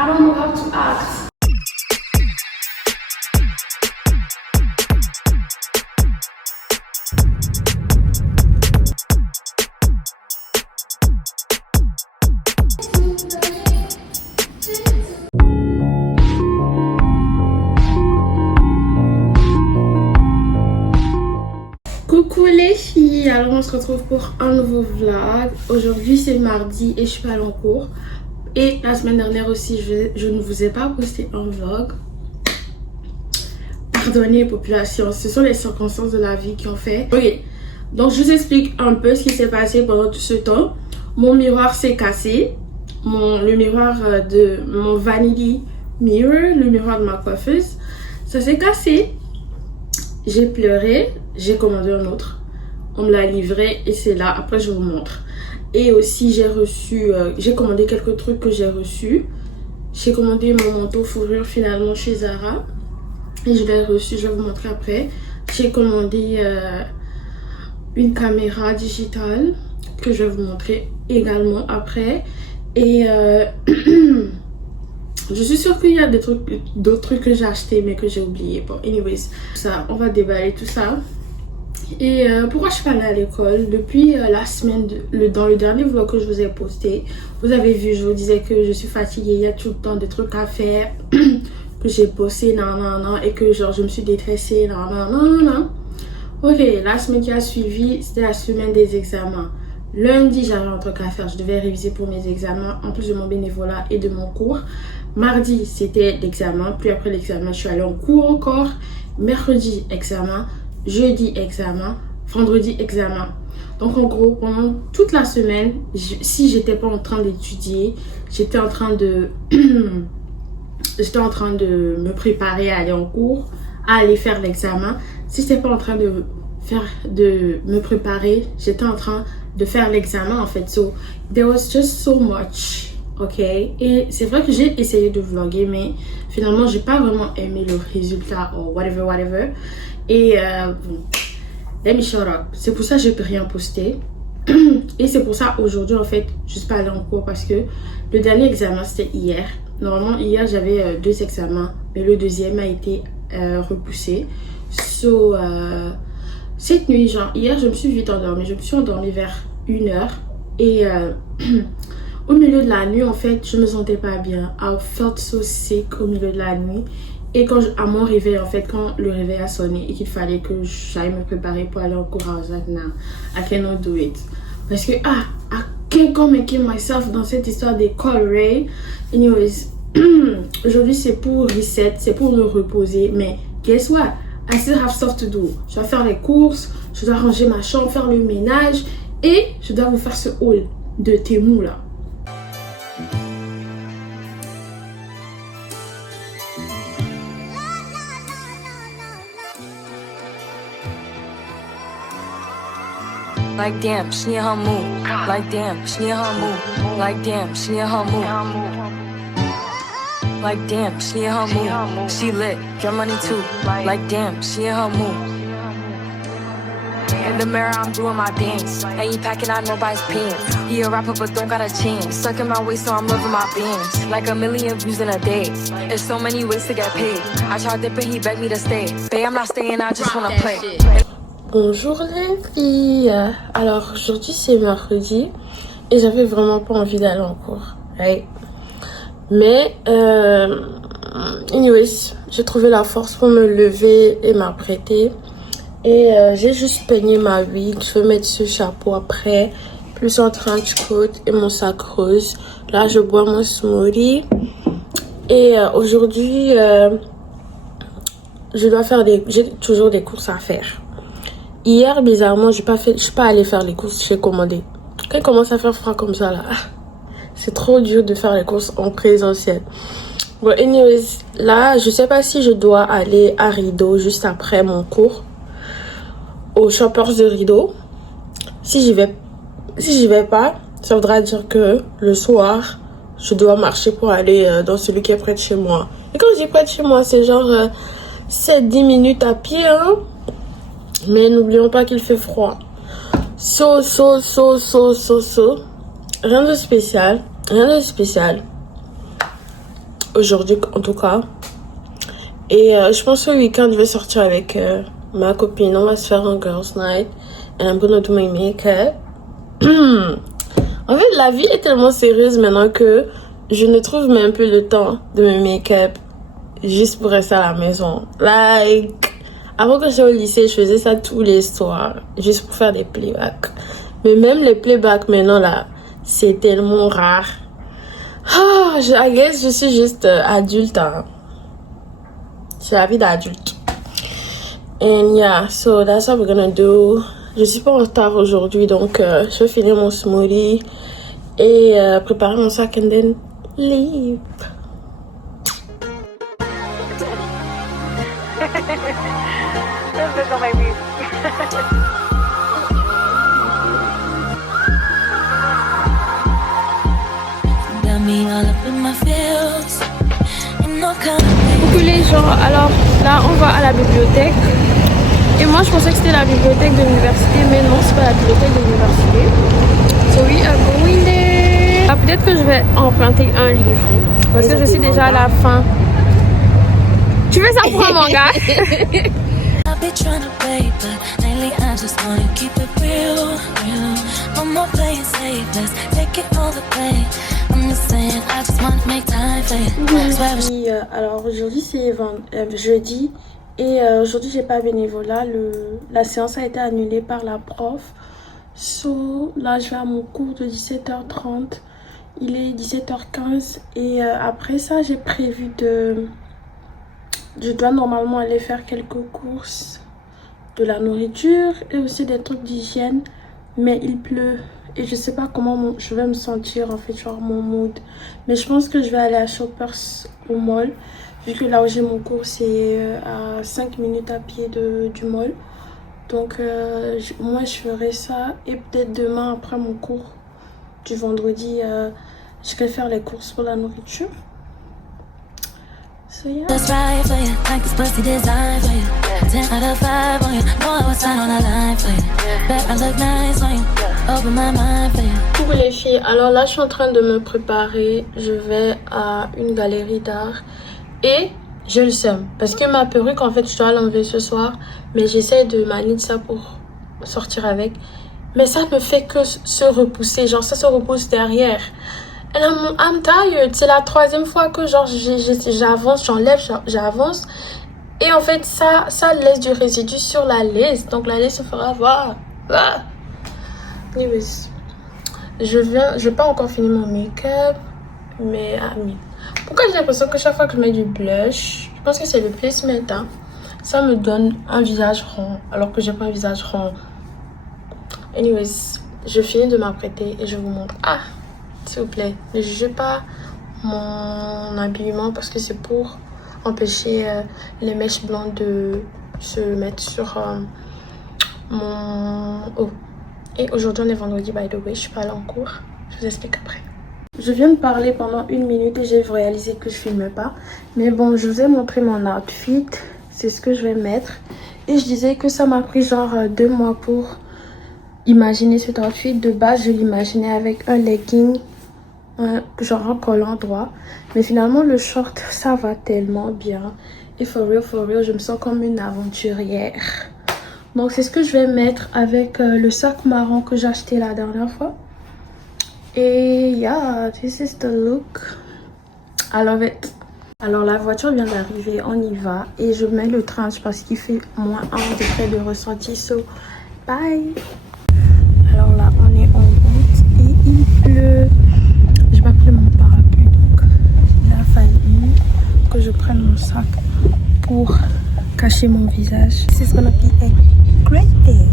I don't know how to act. Coucou les filles, alors on se retrouve pour un nouveau vlog. Aujourd'hui c'est mardi et je suis pas allée en cours. Et la semaine dernière aussi je ne vous ai pas posté un vlog. Pardonnez population, ce sont les circonstances de la vie qui ont fait. Ok, donc je vous explique un peu ce qui s'est passé pendant tout ce temps. Mon miroir s'est cassé. Le miroir de mon Vanity Mirror, le miroir de ma coiffeuse, ça s'est cassé. J'ai pleuré, j'ai commandé un autre. On me l'a livré et c'est là, après je vous montre. Et aussi j'ai reçu, j'ai commandé quelques trucs que j'ai reçus. J'ai commandé mon manteau fourrure finalement chez Zara. Et je l'ai reçu, je vais vous montrer après. J'ai commandé une caméra digitale que je vais vous montrer également après. Et je suis sûre qu'il y a d'autres trucs que j'ai acheté mais que j'ai oublié. Bon, anyways, ça, on va déballer tout ça. Et pourquoi je suis pas allée à l'école? Depuis la semaine, dans le dernier vlog que je vous ai posté, vous avez vu, je vous disais que je suis fatiguée, il y a tout le temps des trucs à faire, que j'ai bossé, et que genre je me suis détressée, Ok, la semaine qui a suivi, c'était la semaine des examens. Lundi, j'avais un truc à faire, je devais réviser pour mes examens, en plus de mon bénévolat et de mon cours. Mardi, c'était l'examen, puis après l'examen, je suis allée en cours encore. Mercredi, examen. Jeudi, examen. Vendredi, examen. Donc en gros, pendant toute la semaine, si j'étais pas en train d'étudier, j'étais en train de me préparer à aller en cours, à aller faire l'examen. Si j'étais pas en train de me préparer, j'étais en train de faire l'examen en fait. So there was just so much, ok. Et c'est vrai que j'ai essayé de vlogger, mais finalement j'ai pas vraiment aimé le résultat ou whatever. Et let me shut up. C'est pour ça que j'ai rien posté. Et c'est pour ça aujourd'hui en fait je suis pas allée en cours parce que le dernier examen c'était hier. Normalement hier j'avais 2 examens, mais le deuxième a été repoussé. So cette nuit, genre hier je me suis vite endormie. Je me suis endormie vers 1h. Et au milieu de la nuit en fait je me sentais pas bien. I felt so sick au milieu de la nuit. Et à mon réveil en fait, quand le réveil a sonné et qu'il fallait que j'aille me préparer pour aller en cours, I was like, nah, I cannot do it. Parce que I can't come and kill myself dans cette histoire d'école, right? Anyways, aujourd'hui c'est pour reset, c'est pour me reposer. Mais guess what? I still have stuff to do. Je dois faire les courses, je dois ranger ma chambre, faire le ménage et je dois vous faire ce haul de Temu là. Like damn, she in her mood. Like damn, she in her mood. Like damn, she in her mood. Like damn, she in her mood. She lit, get money too. Like damn, she in her mood. In the mirror, I'm doing my dance. Ain't packing out nobody's pants. He a rapper, but don't got a chance. Stuck in my waist, so I'm loving my bands. Like a million views in a day. There's so many ways to get paid. I tried dipping, he begged me to stay. Babe, I'm not staying, I just wanna play. Bonjour les filles. Alors aujourd'hui c'est mercredi et j'avais vraiment pas envie d'aller en cours, right? Mais anyways, j'ai trouvé la force pour me lever et m'apprêter. Et j'ai juste peigné ma wig. Je vais mettre ce chapeau après, plus un trench coat et mon sac rose. Là je bois mon smoothie. Et aujourd'hui j'ai toujours des courses à faire. Hier, bizarrement, je suis pas allée faire les courses, j'ai commandé. Quand il commence à faire froid comme ça, là, c'est trop dur de faire les courses en présentiel. Bon, anyways, là, je sais pas si je dois aller à Rideau juste après mon cours, au Shoppers de Rideau. Si j'y vais pas, ça voudra dire que le soir, je dois marcher pour aller dans celui qui est près de chez moi. Et quand je dis près de chez moi, c'est genre 7-10 minutes à pied, hein. Mais n'oublions pas qu'il fait froid. Rien de spécial. aujourd'hui en tout cas. Et je pense que le week-end je vais sortir avec ma copine. On va se faire un girls night. And I'm gonna do my makeup. En fait, la vie est tellement sérieuse maintenant que je ne trouve même plus le temps de me make-up juste pour rester à la maison. Like, avant que j'étais au lycée, je faisais ça tous les soirs, juste pour faire des playbacks. Mais même les playbacks maintenant, là, c'est tellement rare. I guess je suis juste adulte. Hein. C'est la vie d'adulte. And yeah, so that's what we're gonna do. Je suis pas en retard aujourd'hui, donc je vais finir mon smoothie et préparer mon sac and then leave. Coucou les gens, alors là on va à la bibliothèque. Et moi je pensais que c'était la bibliothèque de l'université, mais non, c'est pas la bibliothèque de l'université. So we are going there. Ah, peut-être que je vais emprunter un livre parce que je suis déjà à la fin. Tu fais ça pour un manga? Alors aujourd'hui c'est jeudi. Et aujourd'hui, j'ai pas bénévolat. La séance a été annulée par la prof. So, là, je vais à mon cours de 17h30. Il est 17h15. Et après ça, j'ai prévu de... Je dois normalement aller faire quelques courses de la nourriture et aussi des trucs d'hygiène. Mais il pleut. Et je sais pas comment je vais me sentir, en fait, genre mon mood. Mais je pense que je vais aller à Shoppers au mall. Vu que là où j'ai mon cours, c'est à 5 minutes à pied du mall. Donc, moi, je ferai ça. Et peut-être demain, après mon cours du vendredi, je vais faire les courses pour la nourriture. So, yeah. Coucou les filles. Alors là, je suis en train de me préparer. Je vais à une galerie d'art. Et je le sème parce que ma perruque en fait je dois l'enlever ce soir, mais j'essaie de manier ça pour sortir avec, mais ça ne fait que se repousser, genre ça se repousse derrière. And I'm tired. C'est la 3e fois que genre j'avance, j'enlève, j'avance, et en fait ça laisse du résidu sur la lace, donc la lace se fera voir. Anyways, je vais pas encore finir mon make-up, mais pourquoi j'ai l'impression que chaque fois que je mets du blush, je pense que c'est le placement, hein, ça me donne un visage rond alors que j'ai pas un visage rond. Anyways, je finis de m'apprêter et je vous montre. S'il vous plaît, ne jugez pas mon habillement parce que c'est pour empêcher les mèches blondes de se mettre sur mon haut. Et aujourd'hui on est vendredi, by the way, je suis pas allée en cours, je vous explique après. Je viens de parler pendant 1 minute et j'ai réalisé que je filmais pas. Mais bon, je vous ai montré mon outfit. C'est ce que je vais mettre. Et je disais que ça m'a pris genre 2 mois pour imaginer cet outfit. De base, je l'imaginais avec un legging, genre un collant droit. Mais finalement, le short, ça va tellement bien. Et for real, je me sens comme une aventurière. Donc, c'est ce que je vais mettre avec le sac marron que j'ai acheté la dernière fois. Et yeah, this is the look. I love it. Alors la voiture vient d'arriver, on y va. Et je mets le train parce qu'il fait -1 degré de ressenti. So, bye. Alors là, on est en route et il pleut. J'ai pas pris mon parapluie, donc il a fallu que je prenne mon sac pour cacher mon visage. This is gonna be a great day.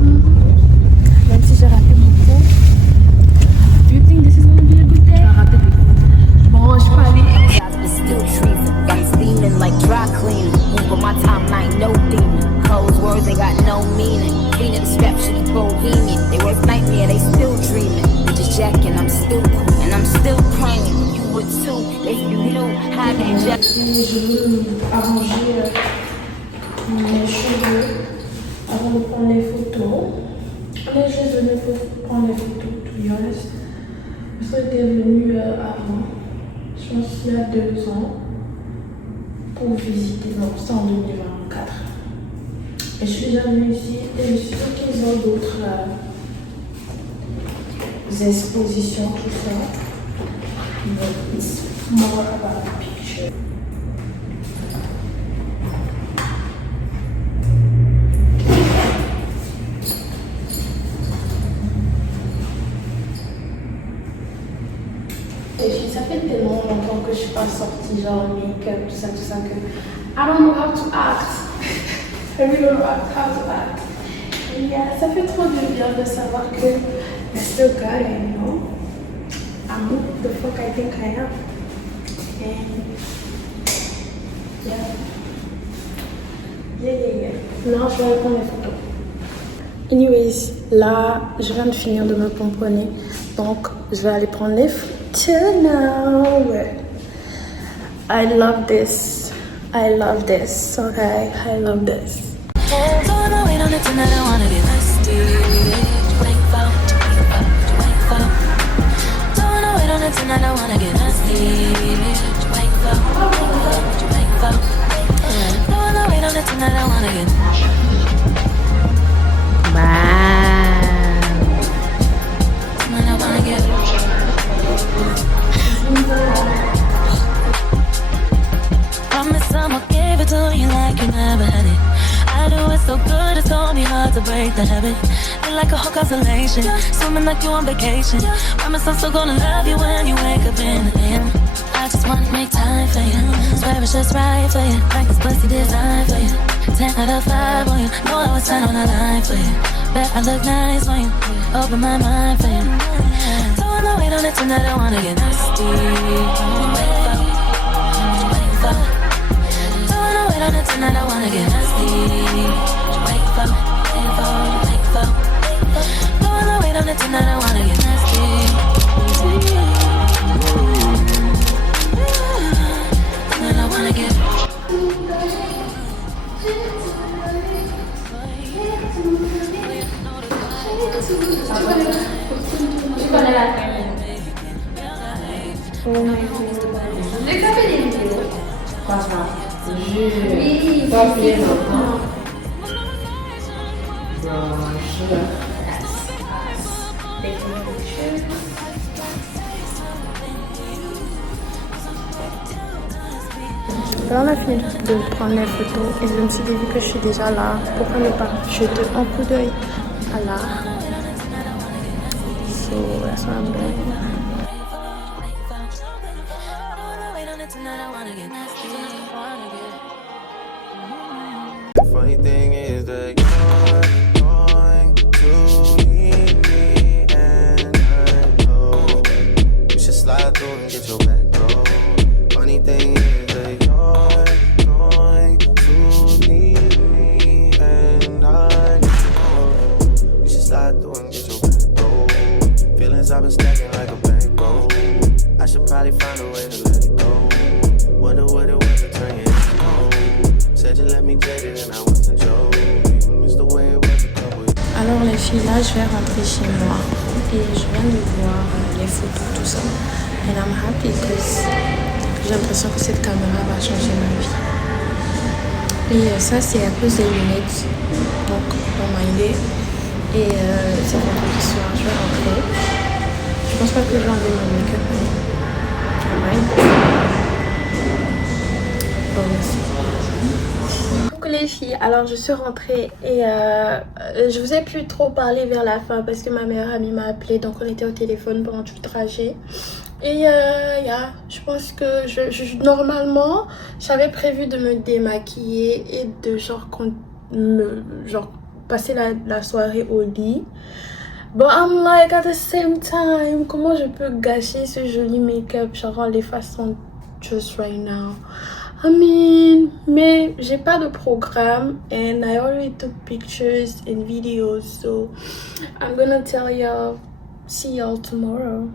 Même si j'ai raté mon cours. Do you think this is gonna be a good day? Bon, je peux aller. Still treason, got steaming like dry cleaning. Move on my timeline, no demon. Cold words, they got no meaning. Feeling strapped, shitty bohemian. They worst nightmare, they still dreaming. Just jacking, I'm still cool, and I'm still praying. You would too, if you knew how to jack. Je veux arranger mes cheveux avant de prendre les photos. Mais j'ai donné pour prendre les photos, to be honest. Vous êtes venu avant. je pense il y a 2 ans, pour visiter. Non, c'est en 2024. Et je suis déjà venue ici et je suis sûre qu'ils ont d'autres expositions, tout ça. But it's more about picture. Et ça fait tellement longtemps que je suis pas sortie, genre make-up, tout ça, que I don't know how to act. I really don't know how to act. Et yeah, ça fait trop de bien de savoir que I still got it, you know? I'm who the fuck I think I am. And yeah. Non, je vais répondre les photos. Anyways, là, je viens de finir de me pomponner. Donc, je vais aller prendre les photos now. I love this. I love this. Okay, I love this. Tonight I wanna get nasty. Wake up, wake up. Throwing the weight on it tonight I wanna get. Wow. Tonight I wanna get. Promise I'ma give it to you like you never had it. I do it so good, it's gonna be hard to break the habit. You're like a whole constellation, swimming like you on vacation. Promise I'm still gonna love you when you wake up in the AM. I just wanna make time for you, swear it's just right for you. Like this pussy designed for you, 10 out of 5 on you. Know I was 10 on the line for you. Bet I look nice on you, open my mind for you. Throwing the weight on it tonight, I wanna get nasty. Wake up, wake up. Throwing the weight on it tonight, I wanna get nasty. Wake up, wake up, wake up. Throwing the weight on it tonight, I wanna get nasty. Tonight I wanna get. Oh my god. Dès que ça fait des vidéos. Pas ça. Oui, pas oublier maintenant. Alors on a fini de prendre les photos et je me suis dit vu que je suis déjà là, pourquoi ne pas jeter un coup d'œil à l'art. So that's what I'm doing. The funny thing is that you're going to need me, and I know you should slide through and get your back, bro. Funny thing is that you're going to need me, and I know you should slide through and get your back, bro. Feelings I've been stacking like a bank, bro. I should probably find a way to let it go. Wonder what it was to turn you on. Said you let me get it and I wasn't joking. It's the way it was a couple. Alors les filles, là je vais rentrer chez moi et je viens de voir les photos, tout ça. And I'm happy because j'ai l'impression que cette caméra va changer ma vie. Et ça c'est à cause des lunettes, donc on m'a aidé. Et c'est vendredi soir, je vais rentrer. Je pense pas que je vais enlever mon make-up. Bon, merci. Coucou les filles, alors je suis rentrée et je vous ai plus trop parlé vers la fin parce que ma meilleure amie m'a appelé, donc on était au téléphone pendant tout le trajet. Et je pense que normalement j'avais prévu de me démaquiller et de genre passer la soirée au lit. But I'm like at the same time, comment je peux gâcher ce joli make-up, genre les façons just right now. I mean, mais j'ai pas de programme and I already took pictures and videos, so I'm gonna tell y'all, see y'all tomorrow.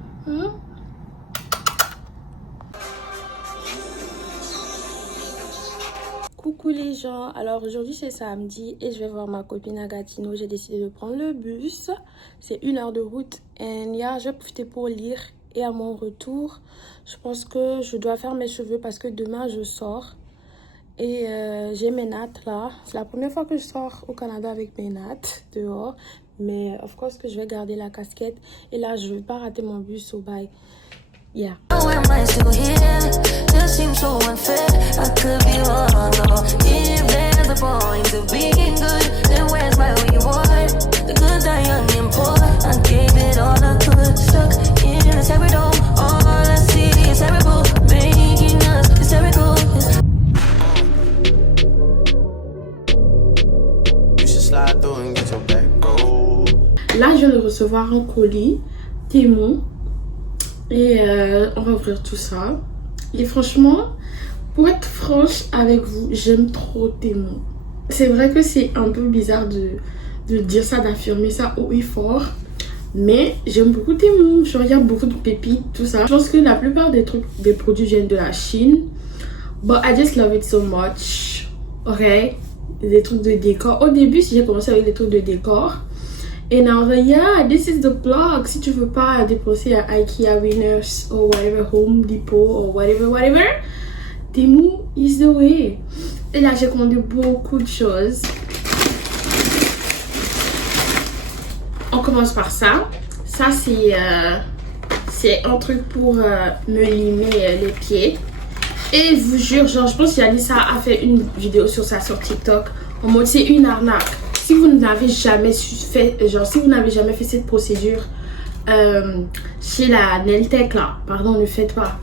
Coucou les gens, alors aujourd'hui c'est samedi et je vais voir ma copine à Gatineau. J'ai décidé de prendre le bus, c'est 1 heure de route et je vais profiter pour lire Et à mon retour, je pense que je dois faire mes cheveux parce que demain je sors. Et j'ai mes nattes là. C'est la première fois que je sors au Canada avec mes nattes dehors. Mais of course que je vais garder la casquette. Et là, je vais pas rater mon bus au bail. Yeah. How am I still here? Just seems so unfair. I could be wrong, though. If there's a point to being good, then where's my reward? The good that young and poor, I gave it all I could. Stuck in a terrible, all I see is terrible. Making us hysterical. You should slide through and get your back roll. Là, je viens de recevoir un colis Temu. Et on va ouvrir tout ça. Et franchement, pour être franche avec vous, j'aime trop Temu. C'est vrai que c'est un peu bizarre de dire ça, d'affirmer ça haut et fort. Mais j'aime beaucoup Temu. Genre, il y a beaucoup de pépites, tout ça. Je pense que la plupart des produits viennent de la Chine. But I just love it so much. Ok? Des trucs de décor. Au début, j'ai commencé avec des trucs de décor. Et now, yeah, this is the blog. Si tu veux pas dépenser à IKEA, Winners, or whatever, Home Depot, or whatever, Temu is the way. Et là, j'ai commandé beaucoup de choses. On commence par ça. Ça, c'est un truc pour me limer les pieds. Et je vous jure, genre, je pense qu'Yanissa a fait une vidéo sur ça sur TikTok. En mode, c'est une arnaque. Si vous n'avez jamais fait, cette procédure chez la Nailtech là, pardon, ne le faites pas.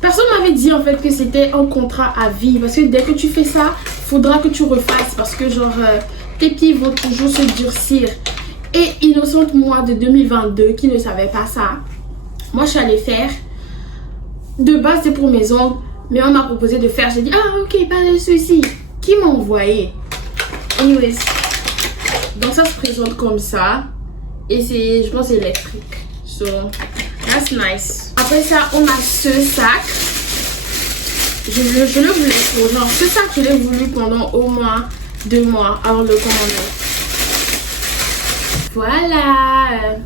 Personne m'avait dit en fait que c'était un contrat à vie. Parce que dès que tu fais ça, faudra que tu refasses. Parce que genre, tes pieds vont toujours se durcir. Et innocente moi de 2022 qui ne savait pas ça, moi je suis allée faire. De base c'est pour mes ongles. Mais on m'a proposé de faire. J'ai dit, ah ok, pas de souci. Qui m'a envoyé? Anyways. Donc ça se présente comme ça. Et c'est, je pense, électrique. So, that's nice. Après ça, on a ce sac. Je le voulais pour genre, ce sac, je l'ai voulu pendant au moins 2 mois avant de le commander. Voilà.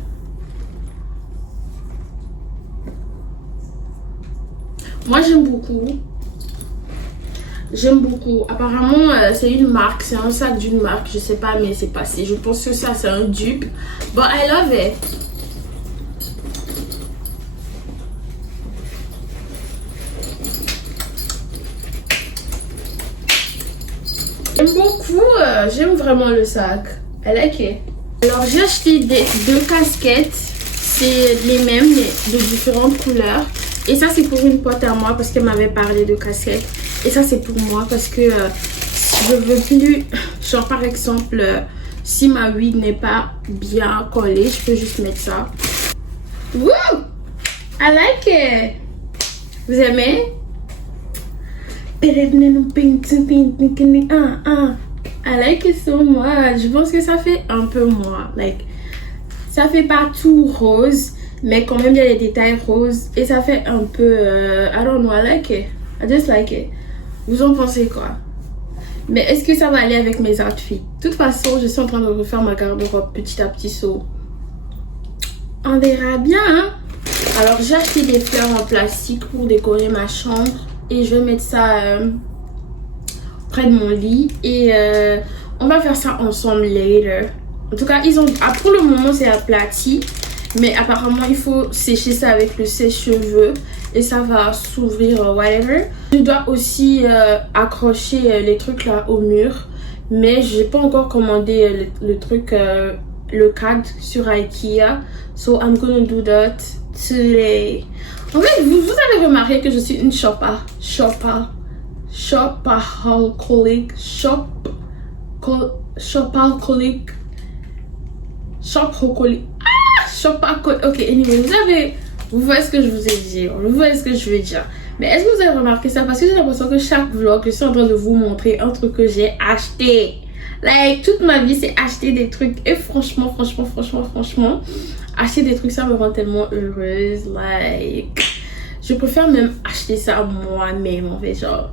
Moi, j'aime beaucoup. J'aime beaucoup. Apparemment, c'est une marque. C'est un sac d'une marque. Je sais pas, mais c'est passé. Je pense que ça, c'est un dupe. But I love it. J'aime beaucoup. J'aime vraiment le sac. I like it. Alors, j'ai acheté 2 casquettes. C'est les mêmes, mais de différentes couleurs. Et ça, c'est pour une pote à moi parce qu'elle m'avait parlé de casquettes. Et ça, c'est pour moi parce que je veux plus... Genre, par exemple, si ma wig n'est pas bien collée, je peux juste mettre ça. Woo! I like it! Vous aimez? I like it so much. Je pense que ça fait un peu moi. Like, ça fait pas tout rose, mais quand même, il y a les détails roses. Et ça fait un peu... I don't know, I like it. I just like it. Vous en pensez quoi? Mais est-ce que ça va aller avec mes outfits? De toute façon, je suis en train de refaire ma garde-robe petit à petit, so on verra bien, hein? Alors, j'ai acheté des fleurs en plastique pour décorer ma chambre. Et je vais mettre ça près de mon lit. Et on va faire ça ensemble later. En tout cas, pour le moment, c'est aplati. Mais apparemment, il faut sécher ça avec le sèche-cheveux. Et ça va s'ouvrir, whatever. Je dois aussi accrocher les trucs là au mur. Mais j'ai pas encore commandé le truc, le cadre sur IKEA. So I'm gonna do that today. En fait, vous avez remarqué que je suis une shopaholic. Ok, anyway, vous voyez ce que je vous ai dit. Vous voyez ce que je veux dire. Mais est-ce que vous avez remarqué ça? Parce que j'ai l'impression que chaque vlog, je suis en train de vous montrer un truc que j'ai acheté. Like, toute ma vie, c'est acheter des trucs. Et franchement, acheter des trucs, ça me rend tellement heureuse. Like, Je préfère même acheter ça moi-même, en fait, genre,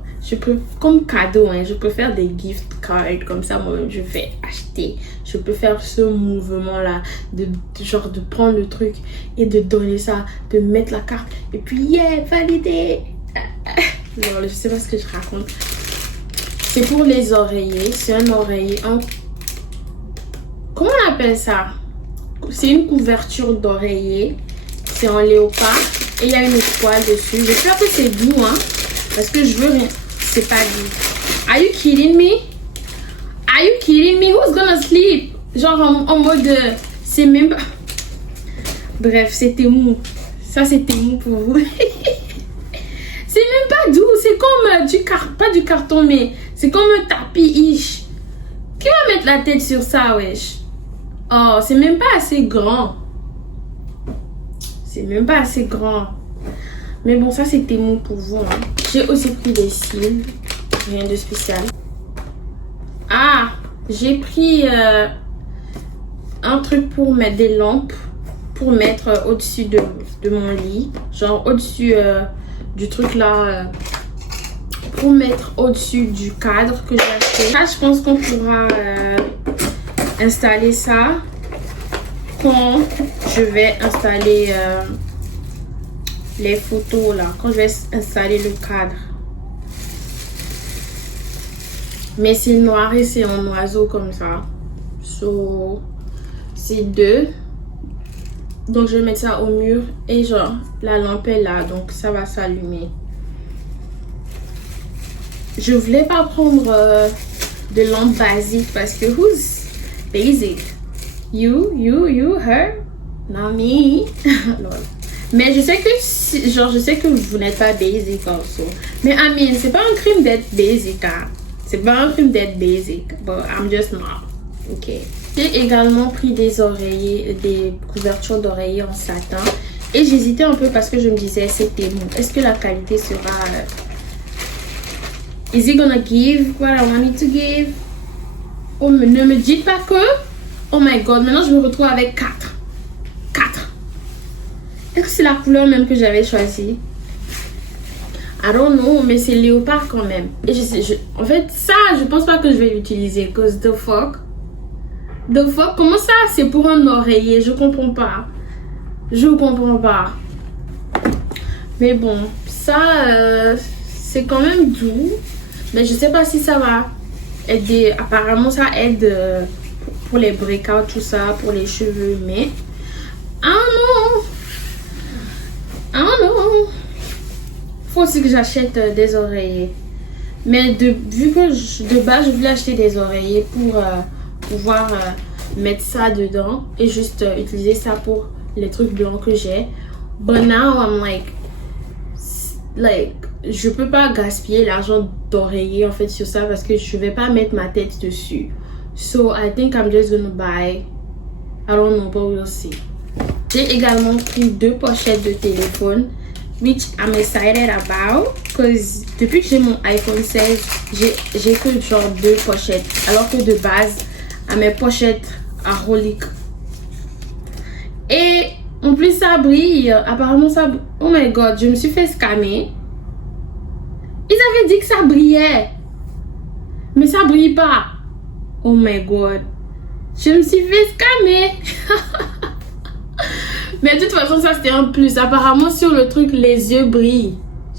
comme cadeau, hein, je préfère des gift cards, comme ça, moi-même, je vais acheter. Je peux faire ce mouvement-là, de prendre le truc et de donner ça, de mettre la carte, et puis, yeah, validé. Non, je sais pas ce que je raconte. C'est pour les oreillers, c'est un oreiller, comment on appelle ça? C'est une couverture d'oreiller, c'est en léopard. Et il y a une étoile dessus. J'espère que c'est doux, hein. Parce que je veux rien. C'est pas doux. Are you kidding me? Are you kidding me? Who's gonna sleep? Genre en mode... c'est même pas... Bref, c'était mou. Ça, c'était mou pour vous. C'est même pas doux. C'est comme pas du carton, mais c'est comme un tapis-ish. Qui va mettre la tête sur ça, wesh? Oh, c'est même pas assez grand. C'est même pas assez grand. Mais bon, ça c'était mou pour vous. Hein. J'ai aussi pris des cils. Rien de spécial. Ah, j'ai pris un truc pour mettre des lampes. Pour mettre au-dessus de mon lit. Genre au-dessus du truc là. Pour mettre au-dessus du cadre que j'ai acheté. Là, je pense qu'on pourra installer ça. Quand je vais installer les photos là, quand je vais installer le cadre. Mais c'est noir et c'est en oiseau comme ça. So, c'est 2. Donc je vais mettre ça au mur et genre la lampe est là, donc ça va s'allumer. Je voulais pas prendre de lampe basique parce que who's basic? You, her, not me. Mais je sais que vous n'êtes pas basic also. Mais I mean, c'est pas un crime d'être basic, hein. C'est pas un crime d'être basic, but I'm just not. Ok. J'ai également pris des oreillers, des couvertures d'oreillers en satin. Et j'hésitais un peu parce que je me disais, c'était mou. Est-ce que la qualité sera... Is it gonna give what I want it to give? Oh, ne me dites pas que... Oh my god, maintenant je me retrouve avec 4. Est-ce que c'est la couleur même que j'avais choisie? I don't know, mais c'est léopard quand même. Et en fait, ça, je pense pas que je vais l'utiliser. Cause the fuck? The fuck? Comment ça? C'est pour un oreiller, je comprends pas. Je comprends pas. Mais bon, ça, c'est quand même doux. Mais je sais pas si ça va aider. Apparemment, ça aide... pour les breakouts, tout ça, pour les cheveux, mais ah non, faut aussi que j'achète des oreillers. Mais vu que de base je voulais acheter des oreillers pour pouvoir mettre ça dedans et juste utiliser ça pour les trucs blancs que j'ai. But now I'm like je peux pas gaspiller l'argent d'oreiller en fait sur ça parce que je vais pas mettre ma tête dessus. So I think I'm just gonna buy. I don't know, but we'll see. J'ai également pris 2 pochettes de téléphone, which I'm excited about, because depuis que j'ai mon iPhone 16, j'ai que genre 2 pochettes, alors que de base, à mes pochettes à Rolik. Et en plus ça brille, apparemment ça. Oh my god, je me suis fait scammer. Ils avaient dit que ça brillait, mais ça brille pas. Oh my god. Je me suis fait scammer. Mais de toute façon, ça c'était un plus. Apparemment, sur le truc, les yeux brillent.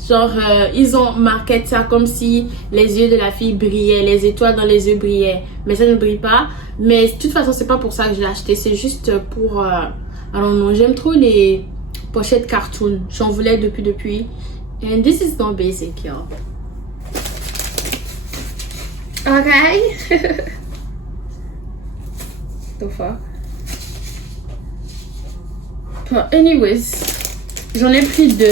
Genre, ils ont marqué ça comme si les yeux de la fille brillaient. Les étoiles dans les yeux brillaient. Mais ça ne brille pas. Mais de toute façon, c'est pas pour ça que je l'ai acheté. C'est juste pour... alors non, j'aime trop les pochettes cartoon. J'en voulais depuis. And this is not basic, y'all. Okay. The fuck. But anyways, j'en ai pris 2.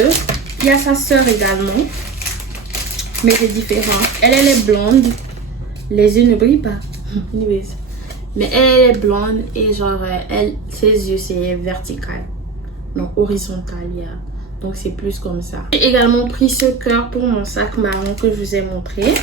Il y a sa soeur également, mais c'est différent. Elle est blonde, les yeux ne brillent pas. Anyways, mais elle est blonde et genre ses yeux c'est vertical, non horizontal, yeah. Donc c'est plus comme ça. J'ai également pris ce cœur pour mon sac marron que je vous ai montré.